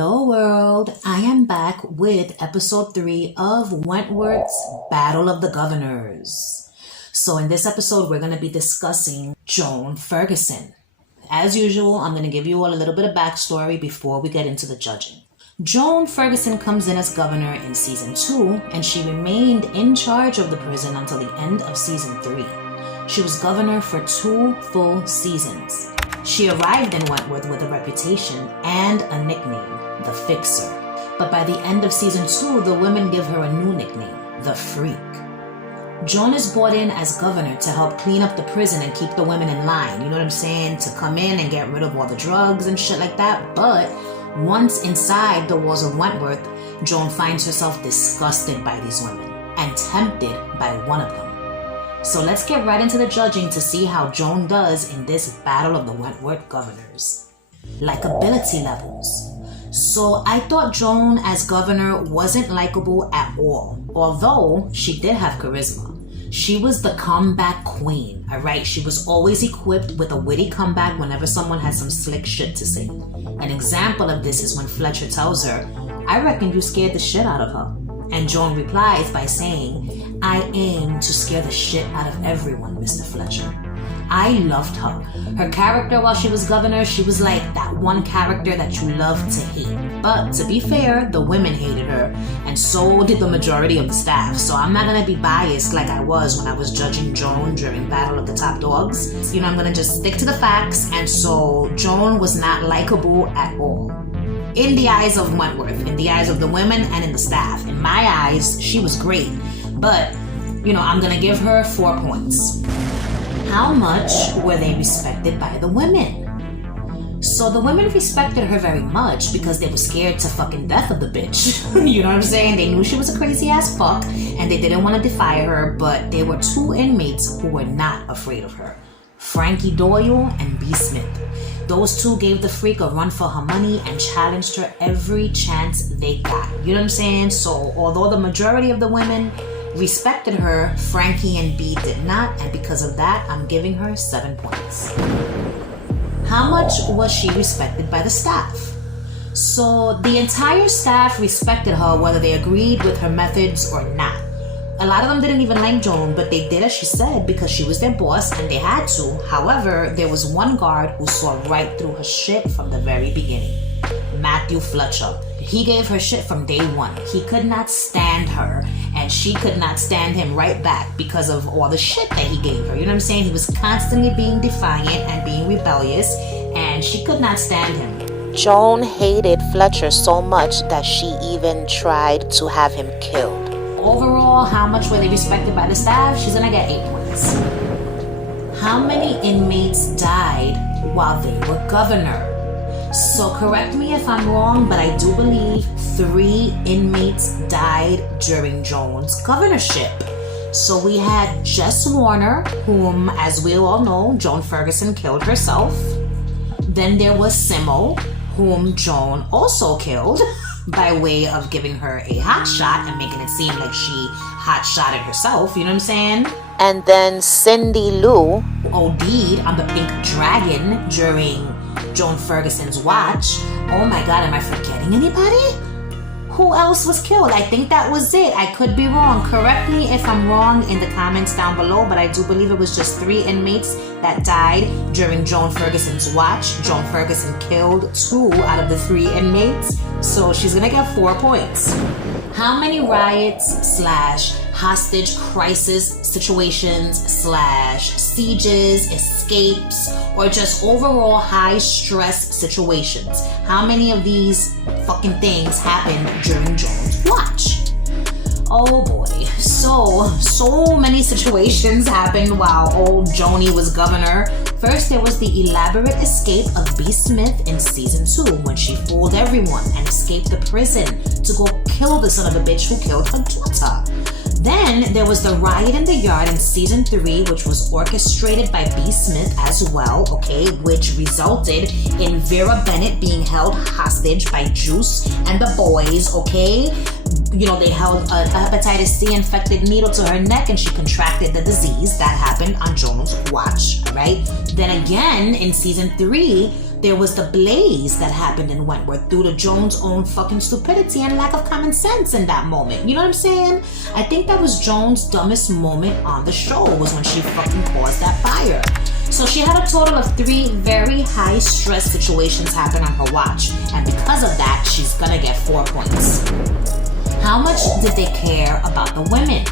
Hello world, I am back with episode 3 of Wentworth's Battle of the Governors. So in this episode, we're going to be discussing Joan Ferguson. As usual, I'm going to give you all a little bit of backstory before we get into the judging. Joan Ferguson comes in as governor in season 2, and she remained in charge of the prison until the end of season 3. She was governor for 2 full seasons. She arrived in Wentworth with a reputation and a nickname, the Fixer. But by the end of season 2, the women give her a new nickname, the Freak. Joan is brought in as governor to help clean up the prison and keep the women in line, you know what I'm saying? To come in and get rid of all the drugs and shit like that. But once inside the walls of Wentworth, Joan finds herself disgusted by these women and tempted by one of them. So let's get right into the judging to see how Joan does in this battle of the Wentworth governors. Likeability levels. So I thought Joan as governor wasn't likable at all, although she did have charisma. She was the comeback queen, alright? She was always equipped with a witty comeback whenever someone had some slick shit to say. An example of this is when Fletcher tells her, "I reckon you scared the shit out of her." And Joan replies by saying, "I aim to scare the shit out of everyone, Mr. Fletcher." I loved her. Her character while she was governor, she was like that one character that you love to hate. But to be fair, the women hated her, and so did the majority of the staff. So I'm not gonna be biased like I was when I was judging Joan during Battle of the Top Dogs. You know, I'm gonna just stick to the facts, and so Joan was not likable at all. In the eyes of Wentworth, in the eyes of the women and in the staff. In my eyes, she was great. But, you know, I'm gonna give her 4 points. How much were they respected by the women? So the women respected her very much because they were scared to fucking death of the bitch. You know what I'm saying? They knew she was a crazy ass fuck and they didn't want to defy her, but there were 2 inmates who were not afraid of her. Frankie Doyle and B. Smith. Those 2 gave the Freak a run for her money and challenged her every chance they got. You know what I'm saying? So although the majority of the women respected her, Frankie and B did not, and because of that, I'm giving her 7 points. How much was she respected by the staff? So the entire staff respected her whether they agreed with her methods or not. A lot of them didn't even like Joan, but they did as she said because she was their boss and they had to. However, there was one guard who saw right through her shit from the very beginning. Matthew Fletcher. He gave her shit from day one. He could not stand her, and she could not stand him right back because of all the shit that he gave her. You know what I'm saying? He was constantly being defiant and being rebellious, and she could not stand him. Joan hated Fletcher so much that she even tried to have him killed. Overall, how much were they respected by the staff? She's gonna get 8 points. How many inmates died while they were governor? So correct me if I'm wrong, but I do believe 3 inmates died during Joan's governorship. So we had Jess Warner, whom, as we all know, Joan Ferguson killed herself. Then there was Simo, whom Joan also killed by way of giving her a hot shot and making it seem like she hot shotted herself, you know what I'm saying? And then Cindy Lou OD'd on the pink dragon during Joan Ferguson's watch. Oh my god, am I forgetting anybody? Who else was killed? I think that was it. I could be wrong. Correct me if I'm wrong in the comments down below, but I do believe it was just 3 inmates that died during Joan Ferguson's watch. Joan Ferguson killed 2 out of the 3 inmates, so she's gonna get 4 points. How many riots / hostage crisis situations / sieges, escapes, or just overall high stress situations? How many of these fucking things happened during Joan's watch? Oh boy, so many situations happened while old Joni was governor. First, there was the elaborate escape of B. Smith in season 2 when she fooled everyone and escaped the prison to go kill the son of a bitch who killed her daughter. Then there was the riot in the yard in season 3, which was orchestrated by B. Smith as well, okay, which resulted in Vera Bennett being held hostage by Juice and the boys, okay? You know, they held a hepatitis C infected needle to her neck and she contracted the disease. That happened on Joan's watch, all right? Then again, in season 3, there was the blaze that happened in Wentworth due to Joan's own fucking stupidity and lack of common sense in that moment. You know what I'm saying? I think that was Joan's dumbest moment on the show, was when she fucking caused that fire. So she had a total of 3 very high stress situations happen on her watch, and because of that, she's gonna get 4 points. How much did they care about the women?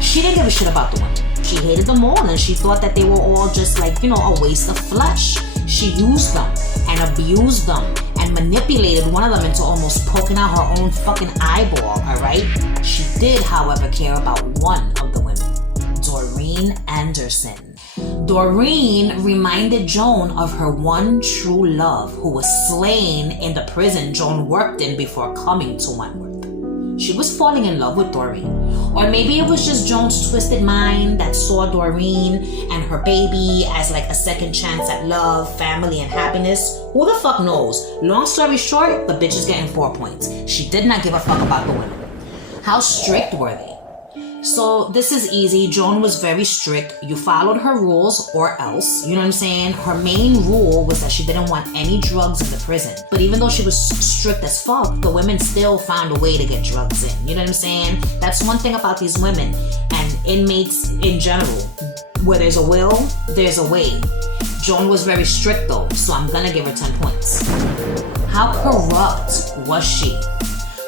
She didn't give a shit about the women. She hated them all, and she thought that they were all just like, a waste of flesh. She used them and abused them and manipulated one of them into almost poking out her own fucking eyeball, alright? She did, however, care about one of the women, Doreen Anderson. Doreen reminded Joan of her one true love, who was slain in the prison Joan worked in before coming to Wentworth. She was falling in love with Doreen. Or maybe it was just Joan's twisted mind that saw Doreen and her baby as like a second chance at love, family, and happiness. Who the fuck knows? Long story short, the bitch is getting 4 points. She did not give a fuck about the women. How strict were they? So this is easy. Joan was very strict. You followed her rules or else. You know what I'm saying? Her main rule was that she didn't want any drugs in the prison. But even though she was strict as fuck, the women still found a way to get drugs in. You know what I'm saying? That's one thing about these women and inmates in general. Where there's a will, there's a way. Joan was very strict though, so I'm gonna give her 10 points. How corrupt was she?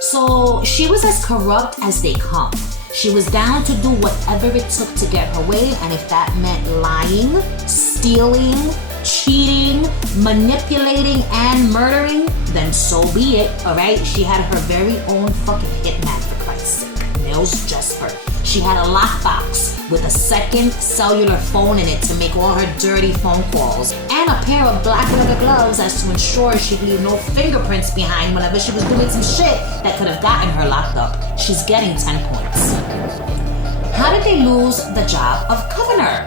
So she was as corrupt as they come. She was down to do whatever it took to get her way, and if that meant lying, stealing, cheating, manipulating, and murdering, then so be it, alright? She had her very own fucking hitman, for Christ's sake. Nils Jesper. She had a lockbox with a second cellular phone in it to make all her dirty phone calls, and a pair of black leather gloves as to ensure she'd leave no fingerprints behind whenever she was doing some shit that could have gotten her locked up. She's getting 10 points. How did they lose the job of governor?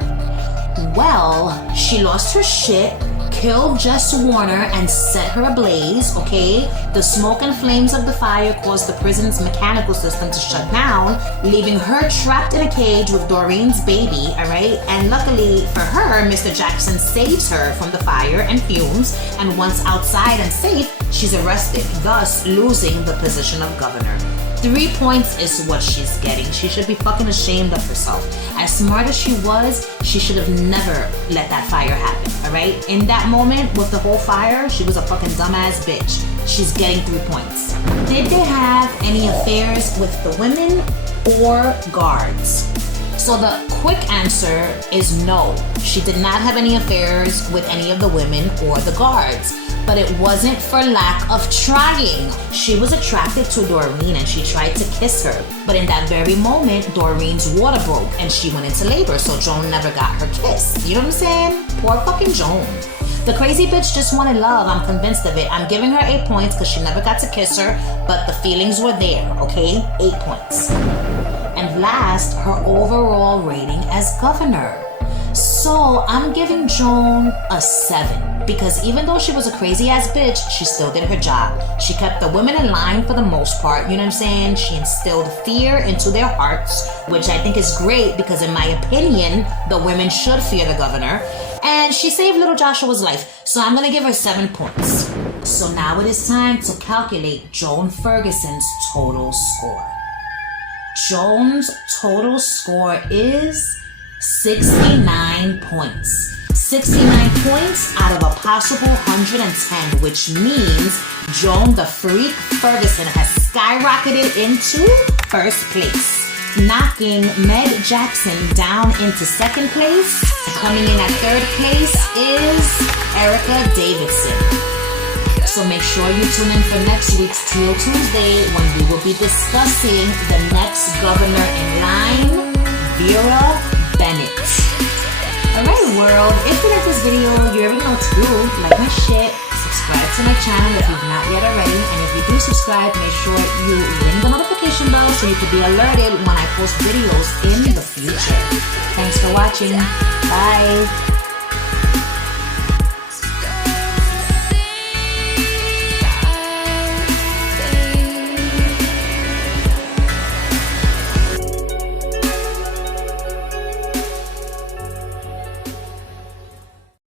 Well, she lost her shit, killed Jess Warner, and set her ablaze, okay? The smoke and flames of the fire caused the prison's mechanical system to shut down, leaving her trapped in a cage with Doreen's baby, alright? And luckily for her, Mr. Jackson saves her from the fire and fumes, and once outside and safe, she's arrested, thus losing the position of governor. 3 points is what she's getting. She should be fucking ashamed of herself. As smart as she was, she should have never let that fire happen, alright? In that moment with the whole fire, she was a fucking dumbass bitch. She's getting 3 points. Did they have any affairs with the women or guards? So the quick answer is no. She did not have any affairs with any of the women or the guards. But it wasn't for lack of trying. She was attracted to Doreen and she tried to kiss her. But in that very moment, Doreen's water broke and she went into labor, so Joan never got her kiss. You know what I'm saying? Poor fucking Joan. The crazy bitch just wanted love. I'm convinced of it. I'm giving her 8 points because she never got to kiss her, but the feelings were there, okay? 8 points. And last, her overall rating as governor. So I'm giving Joan a 7. Because even though she was a crazy ass bitch, she still did her job. She kept the women in line for the most part, you know what I'm saying? She instilled fear into their hearts, which I think is great because in my opinion, the women should fear the governor. And she saved little Joshua's life, so I'm gonna give her 7 points. So now it is time to calculate Joan Ferguson's total score. Joan's total score is 69 points. 69 points out of a possible 110, which means Joan the Freak Ferguson has skyrocketed into first place, knocking Meg Jackson down into second place. Coming in at third place is Erica Davidson. So make sure you tune in for next week's Teal Tuesday when we will be discussing the next governor in line, Vera Bennett. Alright world, if you like this video, you already know what to do. Like my shit, subscribe to my channel if you've not yet already, and if you do subscribe, make sure you ring the notification bell so you can be alerted when I post videos in the future. Thanks for watching. Bye.